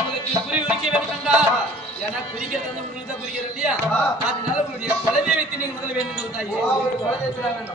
உங்களுக்கு குறி உரிக்க வேண்டும் என்றால் ஏன்னா குறிக்கிறது வந்து உங்களுக்கு தான் குறிக்கிறது இல்லையா? அதனால உங்களுடைய குலதெய்வத்தை நீங்க முதல்ல வேண்டும் தாயே.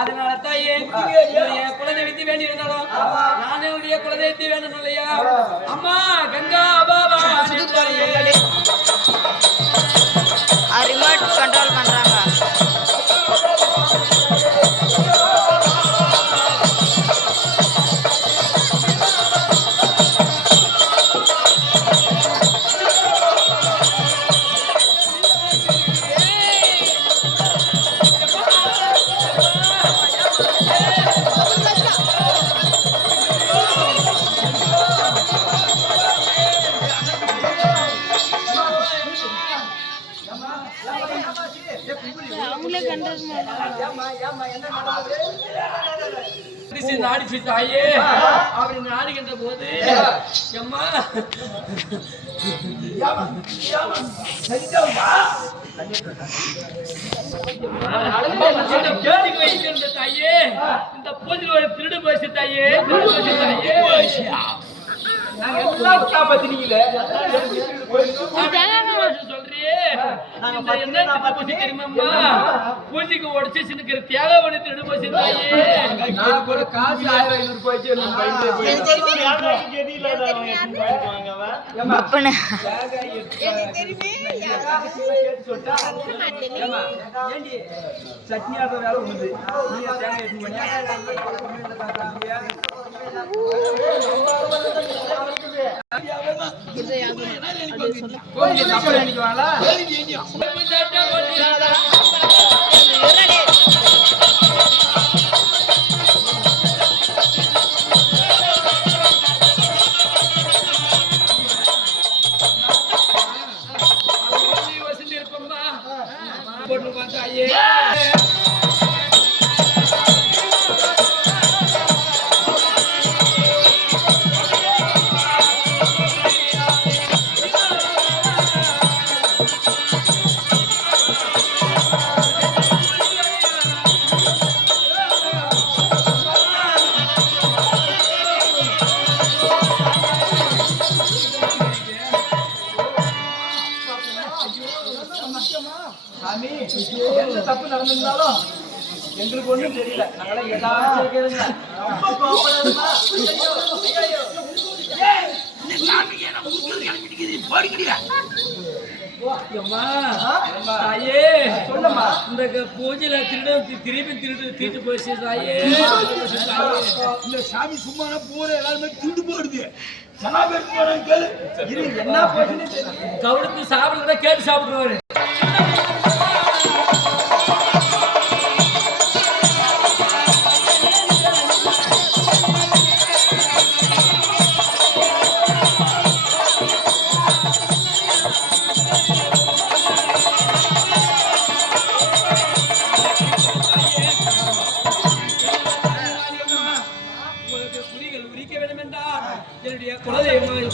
அதனால தாயே குலதெய்வத்தை வேண்டி இருந்தாலும் நான் என்னுடைய குலதெய்வத்தை வேணும் இல்லையா? அம்மா கங்கா பாபா ரிமோட் கண்ட்ரோல் பண்றாங்க. தாயே அப்படின்னு ஆடுகின்ற போது அம்மா தாயே இந்த பூஜையில் ஒரு திருடு போச்சு தாயே. பூஜைக்கு உடச்சு சின்ன தியாக பண்ணி திருடு போச்சு தாயே. காசு 1500 போயிடுச்சு. சட்னி ஆடுற வேலை உண்டு. தப்பு நடந்திருந்தாலும் எங்களுக்கு ஒண்ணும் தெரியல. நாங்களாம் ஏதாச்சும் கேளுங்க. தாயே சொல்லமா இந்த பூஜையில திருட்டு போயிடுச்சு தாயே. இந்த சாமி சும்மா பூர எல்லாருமே திருட்டு போடுது. என்ன கவுடுத்து சாப்பிடுறத கேட்டு சாப்பிடுவாரு.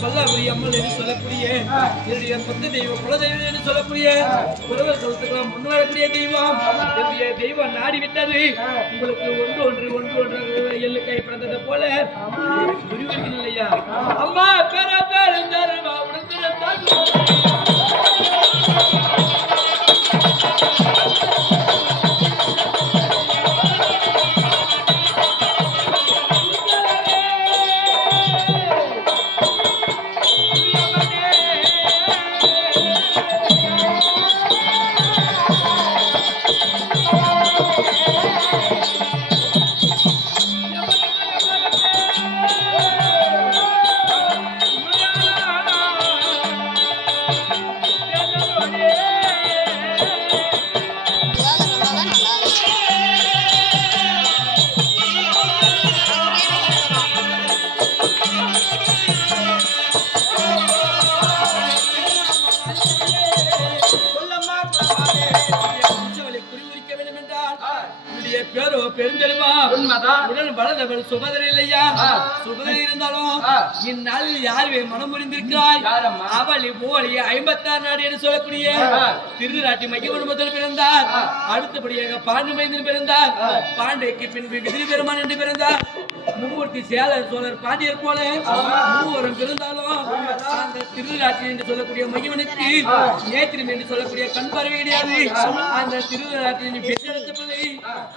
பல்லாபுரி அம்மன் என்று சொல்லக்கூடிய என்னுடைய பத்து தெய்வம் குலதெய்வம் என்று சொல்லக்கூடிய ஒருவர் சொல்லுக்கலாம் முன் வரக்கூடிய தெய்வம் என்னுடைய தெய்வம் நாடி விட்டது. உங்களுக்கு ஒன்று எள்ளு கை பிறந்தது போல புரிவர்கள் இல்லையா? அம்மா பேர பேருந்தாருமா உடந்திருந்தால் சொல்லம்மா குலமானே. உச்சவளை குறிமுறிக்க வேண்டும் என்றால் உன்னுடைய பேரோ பெருந்தெருமா உண்மைதான். உடன் வளர்ந்தவள் சுபதரை இல்லையா ஆ. சுபதரை இருந்தாலும் ஆ. இந்நாளில் யாருவே மனம் புரிந்திருக்கிறாய் யாரம்மா? அவளி போலி 56 நாடு என்று சொல்லக்கூடிய ஆ. திருநாட்டி மையவனுமத்தில் பிறந்தார். ஆ. அடுத்தபடியாக பாண்டு மைந்தன் பிறந்தார். பாண்டியக்கு பின்பு விதிரி பெருமான் என்று பிறந்தார். மும்மூர்த்தி சேலர் சோழர் பாண்டியர் போல மூவரும் பிறந்தாலும் அந்த திருநாட்டி என்று சொல்லக்கூடிய மையவனுக்கு நேத்திரம் என்று சொல்லக்கூடிய கண் பார்வை கிடையாது. அந்த திருநாட்டின் பெற்றெடுத்த பிள்ளை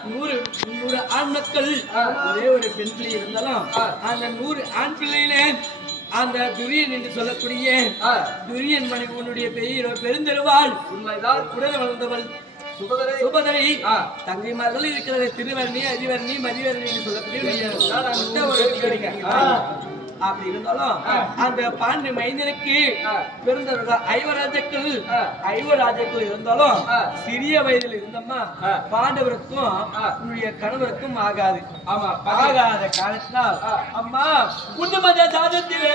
100 ஆண் மக்கள் ஒரே ஒரு பெண் பிள்ளை இருந்தாலும் அந்த 100 ஆண் பிள்ளையிலே அந்த துரியன் என்று சொல்லக்கூடிய துரியன் மனைவி உன்னுடைய பெருந்தெருவாள் உண்மைதான். உடல் வளர்ந்தவள் சுபதரை. சுபதரை தங்கைமார்கள் இருக்கிற திருவரணி அதிவரணி மதிவரணி என்று சொல்லக்கூடிய ஒத்த ஒரு கேடுங்க. அப்படி இருந்தாலும் அந்த பாண்டி மைந்தனுக்கு பிறந்தவர்கள் ஐவராஜாக்கள் இருந்தாலும் சிறிய வயதில் இருந்தம்மா பாண்டவருக்கும் உன்னுடைய கணவருக்கும் ஆகாது. ஆமா ஆகாத காலத்தினால் அம்மா உன்னமத சாதத்திலே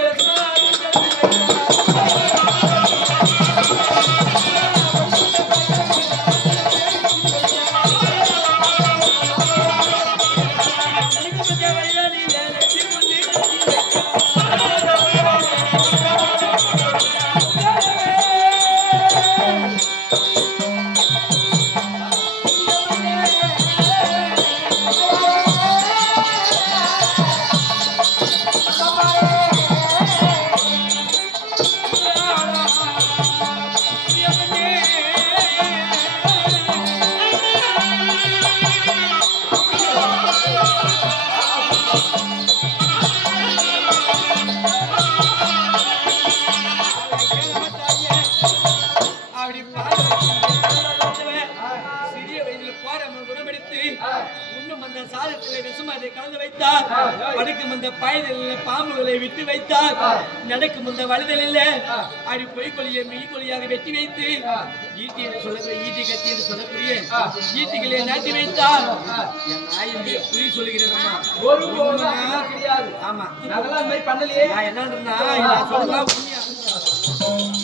சிறிய வயதில் போராம குணமடித்து உண்ணும் அந்த சாதத்திலே விஷமாதை கலந்து வைத்தார். படுக்கும் அந்த பாய்தலில் பாம்புகளை விட்டு வைத்தார். நடக்கும் அந்த வழுதலில் அப்படி பொய்கொலியை மெய்கொலியாக வெட்டி வைத்து ஈட்டி என்று சொல்லக்கூடிய ஈட்டி கத்தி என்று சொல்லக்கூடிய ஈட்டிகளை நாட்டி வைத்தார். என் நாயுடைய குறி சொல்கிறதம்மா ஒரு கிடையாது. ஆமா அதெல்லாம் இந்த மாதிரி பண்ணலையே. நான் என்னன்னா சொல்லலாம் உண்மையா